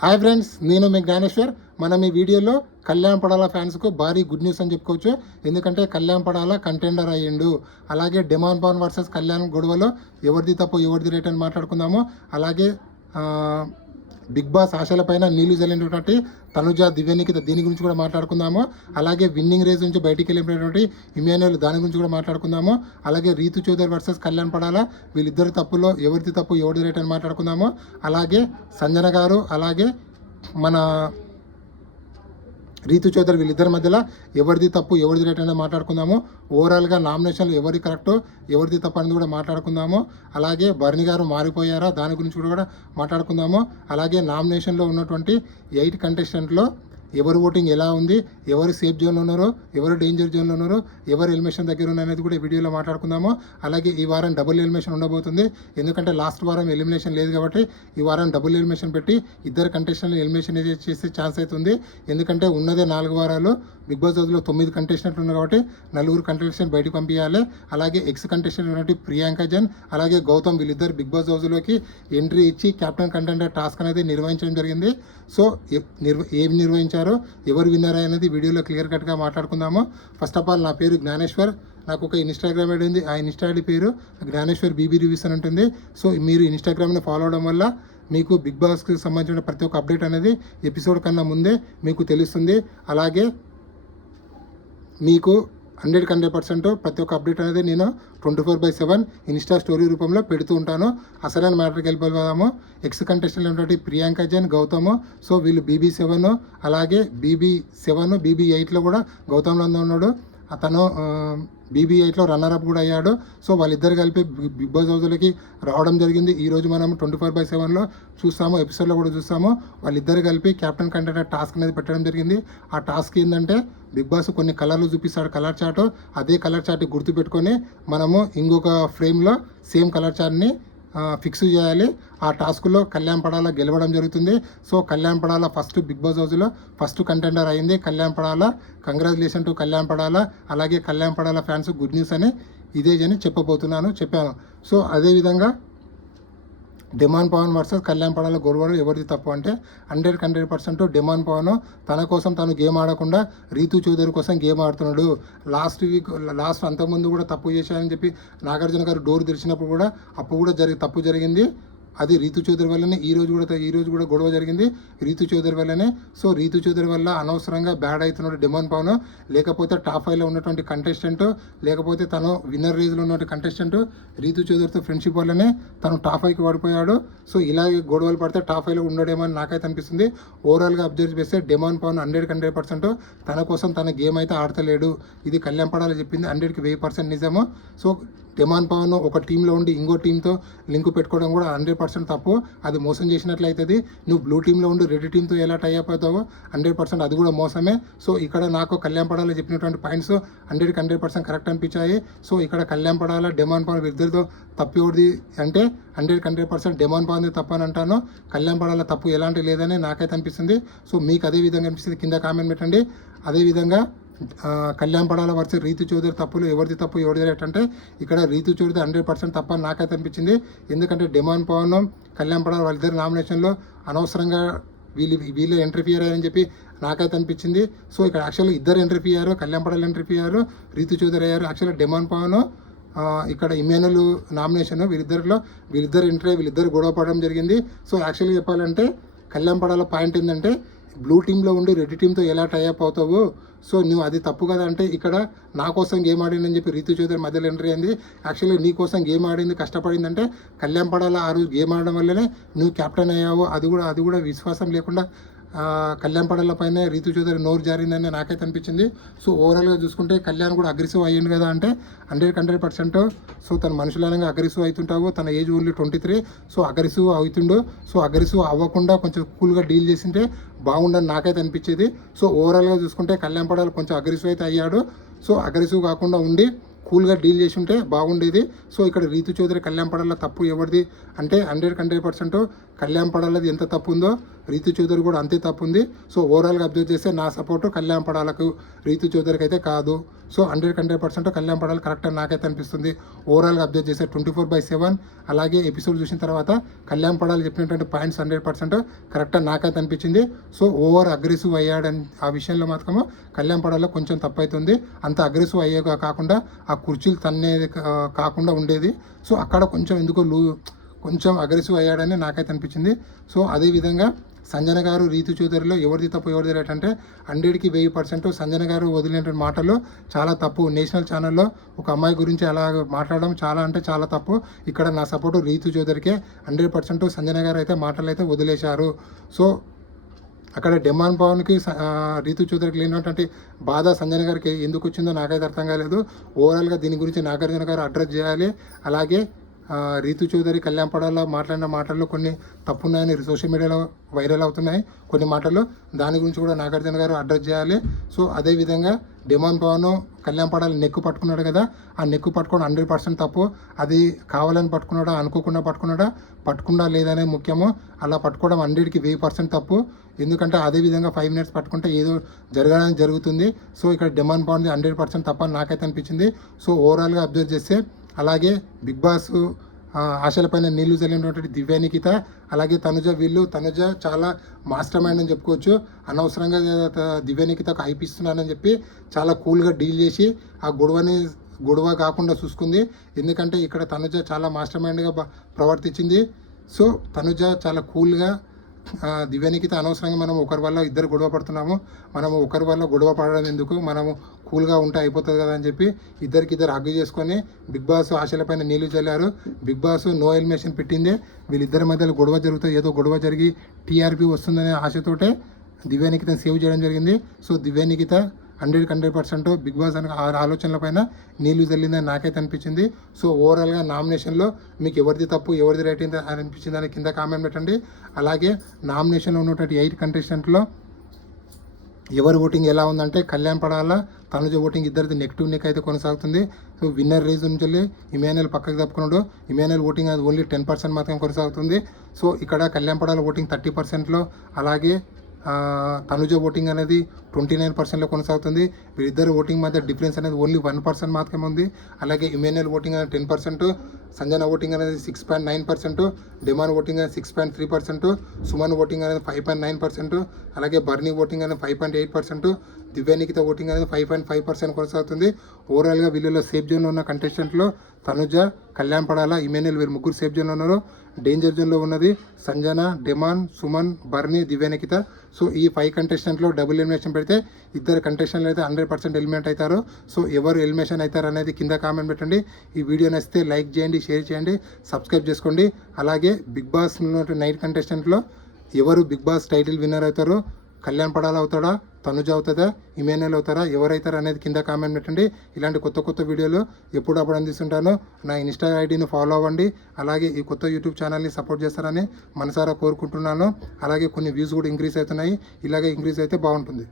Hi friends, నేను మీ జ్ఞానేశ్వర్. మనం ఈ వీడియోలో కళ్యాణ్ పడాల ఫ్యాన్స్కు భారీ గుడ్ న్యూస్ అని చెప్పుకోవచ్చు. ఎందుకంటే కళ్యాణ్ పడాల కంటెండర్ అయ్యిండు. అలాగే డిమాండ్ పవన్ వర్సెస్ కళ్యాణ్ గొడవలో ఎవరిది తప్పు ఎవరిది రైట్ అని మాట్లాడుకుందాము. అలాగే బిగ్ బాస్ ఆశలపైన నీళ్లు జల్లినటువంటి తనుజ దివ్యనికిత దీని గురించి కూడా మాట్లాడుకుందాము. అలాగే విన్నింగ్ రేస్ నుంచి బయటికి వెళ్ళినటువంటి ఇమాన్యుయల్ దాని గురించి కూడా మాట్లాడుకుందాము. అలాగే రీతు చౌదరి వర్సెస్ కళ్యాణ్ పడాల వీళ్ళిద్దరు తప్పులో ఎవరిది తప్పు ఎవరిది రైట్ అని మాట్లాడుకుందాము. అలాగే సంజన గారు అలాగే మన రీతు చౌదరి వీళ్ళిద్దరి మధ్యలో ఎవరిది తప్పు ఎవరిది రైట్ అనేది మాట్లాడుకుందాము. ఓవరాల్గా నామినేషన్లు ఎవరి కరెక్టో ఎవరిది తప్పు అనేది కూడా మాట్లాడుకుందాము. అలాగే భరణి గారు మారిపోయారా దాని గురించి కూడా మాట్లాడుకుందాము. అలాగే నామినేషన్లో ఉన్నటువంటి 8 కంటెస్టెంట్లో ఎవరు ఓటింగ్ ఎలా ఉంది, ఎవరు సేఫ్ జోన్లో ఉన్నారో, ఎవరు డేంజర్ జోన్లో ఉన్నారో, ఎవరు ఎలిమినేషన్ దగ్గర అనేది కూడా వీడియోలో మాట్లాడుకుందాము. అలాగే ఈ వారం డబుల్ ఎలిమినేషన్ ఉండబోతుంది. ఎందుకంటే లాస్ట్ వారం ఎలిమినేషన్ లేదు కాబట్టి ఈ వారం డబుల్ ఎలిమినేషన్ పెట్టి ఇద్దరు కంటెస్టెంట్లు ఎలిమినేషన్ చేసే ఛాన్స్ అవుతుంది. ఎందుకంటే ఉన్నదే 4 వారాలు. బిగ్ బాస్ హౌస్లో 9 కంటెస్టెంట్లు ఉన్నారు కాబట్టి 4 కంటెస్టెంట్ బయటకు పంపించాలి. అలాగే ఎక్స్ కంటెస్టెంట్ ఉన్నటువంటి ప్రియాంక జన్ అలాగే గౌతమ్ వీళ్ళిద్దరు బిగ్ బాస్ హౌస్లోకి ఎంట్రీ ఇచ్చి కెప్టెన్ కంటెండర్ టాస్క్ అనేది నిర్వహించడం జరిగింది. సో ఏం నిర్వహించారో ఎవరు విన్నర్ అనేది వీడియోలో క్లియర్ కట్గా మాట్లాడుకుందాము. ఫస్ట్ ఆఫ్ ఆల్ నా పేరు జ్ఞానేశ్వర్. నాకు ఒక ఇన్స్టాగ్రామ్ ఐడి ఉంది. ఆ ఇన్స్టా ఐడి పేరు జ్ఞానేశ్వర్ బీబీ రివ్యూస్ అని ఉంటుంది. సో మీరు ఇన్స్టాగ్రామ్ని ఫాలో అవడం వల్ల మీకు బిగ్ బాస్కి సంబంధించిన ప్రతి ఒక్క అప్డేట్ అనేది ఎపిసోడ్ కన్నా ముందే మీకు తెలుస్తుంది. అలాగే మీకు 100% ప్రతి ఒక్క అప్డేట్ అనేది నేను 24/7 ఇన్స్టా స్టోరీ రూపంలో పెడుతూ ఉంటాను. అసలైన మ్యాటర్కి వెళ్ళిపోదాము. ఎక్స్ కంటెస్టెంట్ ఉన్నటువంటి ప్రియాంక జైన్ గౌతమ్. సో వీళ్ళు BB7 అలాగే BB7 BB8లో కూడా గౌతమ్ నంద ఉన్నాడు. అతను BB8లో రన్నర్అప్ కూడా అయ్యాడు. సో వాళ్ళిద్దరు కలిపి బిగ్ బాస్ హౌస్లోకి రావడం జరిగింది. ఈరోజు మనం 24/7లో చూస్తాము, ఎపిసోడ్లో కూడా చూస్తాము. వాళ్ళిద్దరు కలిపి కెప్టెన్ కంటెండర్ టాస్క్ అనేది పెట్టడం జరిగింది. ఆ టాస్క్ ఏంటంటే బిగ్ బాస్ కొన్ని కలర్లు చూపిస్తాడు, కలర్ చార్ట్. అదే కలర్ చార్ట్ గుర్తుపెట్టుకొని మనము ఇంకొక ఫ్రేమ్లో సేమ్ కలర్ చార్ట్ని ఫిక్స్ చేయాలి. ఆ టాస్క్లో కళ్యాణ్ పడాల గెలవడం జరుగుతుంది. So Kalyan Padala first Bigg Boss హౌస్లో ఫస్ట్ కంటెండర్ అయింది కళ్యాణ్ పడాల. Congratulation to Kalyan Padala. అలాగే Kalyan Padala fans good news అని ఇదే అని చెప్పాను. సో అదేవిధంగా డిమాండ్ పవన్ వర్సెస్ కళ్యాణ్ పడాల గొడవలు ఎవరిది తప్పు అంటే 100% డిమాండ్ పవన్ తన కోసం తను గేమ్ ఆడకుండా రీతు చౌదరి కోసం గేమ్ ఆడుతున్నాడు. లాస్ట్ అంతకుముందు కూడా తప్పు చేశారని చెప్పి నాగార్జున గారు డోర్ తెరిచినప్పుడు కూడా అప్పుడు కూడా తప్పు జరిగింది. అది రీతు చౌదరి వల్లనే ఈ రోజు కూడా గొడవ జరిగింది రీతు చౌదరి వల్లనే. సో రీతు చౌదరి వల్ల అనవసరంగా బ్యాడ్ అవుతున్నాడు డిమాండ్ పవన్. లేకపోతే టాప్ 5లో ఉన్నటువంటి కంటెస్టెంట్, లేకపోతే తను విన్నర్ రేజ్లో ఉన్నటువంటి కంటెస్టెంట్ రీతు చౌదరితో ఫ్రెండ్షిప్ వల్లనే తను టాప్ 5కి పడిపోయాడు. సో ఇలాగే గొడవలు పడితే టాప్ 5లో ఉండడేమో అని నాకైతే అనిపిస్తుంది. ఓవరాల్గా అబ్జర్వ్ చేస్తే డిమాండ్ పవన్ 100% తన కోసం తన గేమ్ అయితే ఆడతలేడు. ఇది కళ్యాణ్ పడాలి చెప్పింది 100కి 1000% నిజము. సో డిమాండ్ పవన్ ఒక టీంలో ఉండి ఇంకో టీంతో లింక్ పెట్టుకోవడం కూడా 100% తప్పు. అది మోసం చేసినట్లయితుంది. నువ్వు బ్లూ టీంలో ఉండి రెడ్ టీంతో ఎలా టై అప్ అవుతావో 100% అది కూడా మోసమే. సో ఇక్కడ నాకు కళ్యాణ్ పడాల చెప్పినటువంటి పాయింట్స్ 100% కరెక్ట్ అనిపించాయి. సో ఇక్కడ కళ్యాణ్ పడాల డిమాండ్ పవన్ ఇద్దరితో తప్పు ఎవరిది అంటే 100% డిమాండ్ పవన్ తప్పు అని అంటాను. కళ్యాణ్ పడాల తప్పు ఎలాంటి లేదని నాకైతే అనిపిస్తుంది. సో మీకు అదే విధంగా అనిపిస్తుంది కింద కామెంట్ పెట్టండి. అదేవిధంగా కళ్యాణ్ పడాల వర్సెస్ రీతు చౌదరి తప్పులు ఎవరిది తప్పు ఎవరిది రైట్ అంటే ఇక్కడ రీతు చౌదరి 100% తప్ప అని నాకైతే అనిపించింది. ఎందుకంటే డిమాండ్ పవన్ కళ్యాణ్ పడాల వాళ్ళిద్దరు నామినేషన్లో అనవసరంగా వీళ్ళు ఎంట్రీఫియర్ అయ్యారని చెప్పి నాకైతే అనిపించింది. సో ఇక్కడ యాక్చువల్గా ఇద్దరు ఎంట్రీఫియర్ అయ్యారు, కళ్యాణ్ పడాల ఎంట్రీఫియర్ రీతు చౌదరి అయ్యారు. యాక్చువల్గా డిమాండ్ పవన్ ఇక్కడ ఇమాన్యుయల్ నామినేషన్ వీళ్ళిద్దరు ఎంట్రీ వీళ్ళిద్దరు గొడవ పడడం జరిగింది. సో యాక్చువల్గా చెప్పాలంటే కళ్యాణ్ పడాల పాయింట్ ఏంటంటే బ్లూ టీంలో ఉండి రెడ్ టీంతో ఎలా టైఅప్ అవుతావు. సో నువ్వు అది తప్పు కదా అంటే ఇక్కడ నా కోసం గేమ్ ఆడిందని చెప్పి రీతు చౌదరి మధ్యలో ఎంట్రీ అయింది. యాక్చువల్లీ నీ కోసం గేమ్ ఆడింది కష్టపడింది అంటే కళ్యాణ్ పడాల ఆ రోజు గేమ్ ఆడడం వల్లనే నువ్వు కెప్టెన్ అయ్యావు. అది కూడా విశ్వాసం లేకుండా కళ్యాణ్ పడాల పైన రీతు చౌదరి నోరు జారిందని నాకైతే అనిపించింది. సో ఓవరాల్గా చూసుకుంటే కళ్యాణ్ కూడా అగ్రెసివ్ అయ్యిండు కదా అంటే 100%. సో తన మనుషులనంగా అగ్రెసివ్ అవుతుంటావు. తన ఏజ్ ఓన్లీ 23. సో అగ్రెసివ్ అవుతుండు. సో అగ్రెసివ్ అవ్వకుండా కొంచెం కూల్గా డీల్ చేసింటే బాగుండని నాకైతే అనిపించేది. సో ఓవరాల్గా చూసుకుంటే కళ్యాణ్ పడాల కొంచెం అగ్రెసివ్ అయితే అయ్యాడు. సో అగ్రెసివ్ కాకుండా ఉండి కూల్గా డీల్ చేసి ఉంటే బాగుండేది. సో ఇక్కడ రీతు చౌదరి కళ్యాణ్ పడాల తప్పు ఎవరిది అంటే 100% కళ్యాణ్ పడాలది ఎంత తప్పు ఉందో రీతు చౌదరి కూడా అంతే తప్పు ఉంది. సో ఓవరాల్గా అబ్జర్వ్ చేస్తే నా సపోర్టు కళ్యాణ్ పడాలకు, రీతు చౌదరికి అయితే కాదు. సో 100% కళ్యాణ్ పడాలి కరెక్ట్ అని నాకైతే అనిపిస్తుంది. ఓవరాల్గా అబ్జర్వ్ చేస్తే 24/7 అలాగే ఎపిసోడ్ చూసిన తర్వాత కళ్యాణ్ పడాలి చెప్పినటువంటి పాయింట్స్ 100% కరెక్ట్ అని నాకైతే అనిపించింది. సో ఓవర్ అగ్రెసివ్ అయ్యాడని ఆ విషయంలో మాత్రము కళ్యాణ్ పడాలో కొంచెం తప్పు అవుతుంది. అంత అగ్రెసివ్ అయ్యేగా కాకుండా ఆ కుర్చీలు తన్నేది కాకుండా ఉండేది. సో అక్కడ కొంచెం ఎందుకో కొంచెం అగ్రెసివ్ అయ్యాడని నాకైతే అనిపించింది. సో అదేవిధంగా సంజన గారు రీతు చౌదరిలో ఎవరిది తప్పు ఎవరిది రైట్ అంటే 100కి 1000% సంజన గారు వదిలినటువంటి మాటలు చాలా తప్పు. నేషనల్ ఛానల్లో ఒక అమ్మాయి గురించి అలా మాట్లాడడం చాలా అంటే చాలా తప్పు. ఇక్కడ నా సపోర్టు రీతు చౌదరికే. 100% సంజన గారు అయితే మాటలు అయితే వదిలేశారు. సో అక్కడ డిమాండ్ పవన్కి రీతు చౌదరికి లేనటువంటి బాధ సంజన గారికి ఎందుకు వచ్చిందో నాకైతే అర్థం కాలేదు. ఓవరాల్గా దీని గురించి నాగార్జున గారు అడ్రస్ చేయాలి. అలాగే రీతు చౌదరి కళ్యాణ్ పడాల మాట్లాడిన మాటల్లో కొన్ని తప్పున్నాయని సోషల్ మీడియాలో వైరల్ అవుతున్నాయి కొన్ని మాటలు. దాని గురించి కూడా నాగార్జున గారు అడ్రస్ చేయాలి. సో అదేవిధంగా డిమాండ్ పవన్ కళ్యాణ్ పడాలి నెక్కు పట్టుకున్నాడు కదా, ఆ నెక్కు పట్టుకోవడం 100% తప్పు. అది కావాలని పట్టుకున్నాడా, అనుకోకుండా పట్టుకున్నాడా, పట్టుకున్నా లేదనే ముఖ్యము. అలా పట్టుకోవడం 100కి 1000% తప్పు. ఎందుకంటే అదేవిధంగా 5 మినిట్స్ పట్టుకుంటే ఏదో జరగడానికి జరుగుతుంది. సో ఇక్కడ డిమాండ్ పవన్ది 100% తప్ప అని నాకైతే అనిపించింది. సో ఓవరాల్గా అబ్జర్వ్ చేస్తే అలాగే బిగ్ బాస్ ఆశలపైన నీళ్లు చల్లినటువంటి దివ్యానికిత అలాగే తనుజ చాలా మాస్టర్ మైండ్ అని చెప్పుకోవచ్చు. అనవసరంగా దివ్యానికితకు హైప్ ఇస్తున్నానని చెప్పి చాలా కూల్గా డీల్ చేసి ఆ గొడవ కాకుండా చూసుకుంది. ఎందుకంటే ఇక్కడ తనుజ చాలా మాస్టర్ మైండ్గా ప్రవర్తించింది. సో తనుజ చాలా కూల్గా దివ్యానికిత అనవసరంగా మనం ఒకరి వల్ల ఇద్దరు గొడవ పడుతున్నాము, మనము ఒకరి వల్ల గొడవ పడడం ఎందుకు, మనము కూల్గా ఉంటే అయిపోతుంది కదా అని చెప్పి ఇద్దరు హగ్గు చేసుకొని బిగ్ బాస్ ఆశలపైన నీళ్లు చల్లారు. బిగ్ బాస్ నో ఎలిమినేషన్ పెట్టిందే వీళ్ళిద్దరి మధ్యలో గొడవ జరుగుతుంది, ఏదో గొడవ జరిగి టీఆర్పీ వస్తుందనే ఆశతోటే దివ్యానికితను సేవ్ చేయడం జరిగింది. సో దివ్యానికిత 100% బిగ్ బాస్ అని ఆలోచనల పైన నీళ్లు చల్లిందని నాకైతే అనిపించింది. సో ఓవరాల్గా నామినేషన్లో మీకు ఎవరిది తప్పు ఎవరిది రైట్ అనిపించింది అని కింద కామెంట్ పెట్టండి. అలాగే నామినేషన్లో ఉన్నటువంటి 8 కంటెస్టెంట్లో ఎవరి ఓటింగ్ ఎలా ఉందంటే కళ్యాణ్ పడాల తనుజ ఓటింగ్ ఇద్దరిది నెక్ అయితే కొనసాగుతుంది. సో విన్నర్ రేజ్ నుంచి ఇమాన్యుయల్ పక్కకు తప్పుకున్నాడు. ఇమాన్యుయల్ ఓటింగ్ అది ఓన్లీ 10% మాత్రం కొనసాగుతుంది. సో ఇక్కడ కళ్యాణ్ పడాల ఓటింగ్ 30%లో అలాగే తనుజ ఓటింగ్ అనేది 29%లో కొనసాగుతుంది. వీరిద్దరు ఓటింగ్ మధ్య డిఫరెన్స్ అనేది ఓన్లీ 1% మాత్రమే ఉంది. అలాగే ఇమాన్యుయల్ ఓటింగ్ అనేది 10%, సంజన ఓటింగ్ అనేది 6.9%, డిమాండ్ ఓటింగ్ అనేది 6.3%, సుమన్ ఓటింగ్ అనేది 5.9%, అలాగే బర్నీ ఓటింగ్ అనేది 5.8%, దివ్యానికిత ఓటింగ్ అనేది 5.5% కొనసాగుతుంది. ఓవరాల్గా వీళ్ళలో సేఫ్ జోన్లో ఉన్న కంటెస్టెంట్లో తనుజ, కళ్యాణ్ పడాల, ఇమాన్యుయల్ వీరు ముగ్గురు సేఫ్ జోన్లో ఉన్నారు. డేంజర్ జోన్లో ఉన్నది సంజన, డిమాండ్, సుమన్, బర్నీ, దివ్యానికిత. సో ఈ 5 కంటెస్టెంట్లో డబుల్ ఎలిమినేషన్ పెడితే ఇద్దరు కంటెస్టెంట్లు అయితే 100% ఎలిమినేట్ అవుతారు. సో ఎవరు ఎలిమినేషన్ అవుతారు అనేది కింద కామెంట్ పెట్టండి. ఈ వీడియో నచ్చితే లైక్ చేయండి, షేర్ చేయండి, సబ్స్క్రైబ్ చేసుకోండి. అలాగే బిగ్ బాస్ నైట్ కంటెస్టెంట్లో ఎవరు బిగ్ బాస్ టైటిల్ విన్నర్ అవుతారో, కళ్యాణ్ పడాల అవుతాడా, తనుజ అవుతుందా, ఇమాన్యుయల్ అవుతారా, ఎవరైతారా అనేది కింద కామెంట్ పెట్టండి. ఇలాంటి కొత్త వీడియోలు ఎప్పుడప్పుడు అందిస్తుంటాను. నా ఇన్స్టా ఐడిని ఫాలో అవ్వండి. అలాగే ఈ కొత్త యూట్యూబ్ ఛానల్ని సపోర్ట్ చేస్తారని మనసారా కోరుకుంటున్నాను. అలాగే కొన్ని వ్యూస్ కూడా ఇంక్రీజ్ అవుతున్నాయి. ఇలాగే ఇంక్రీజ్ అయితే బాగుంటుంది.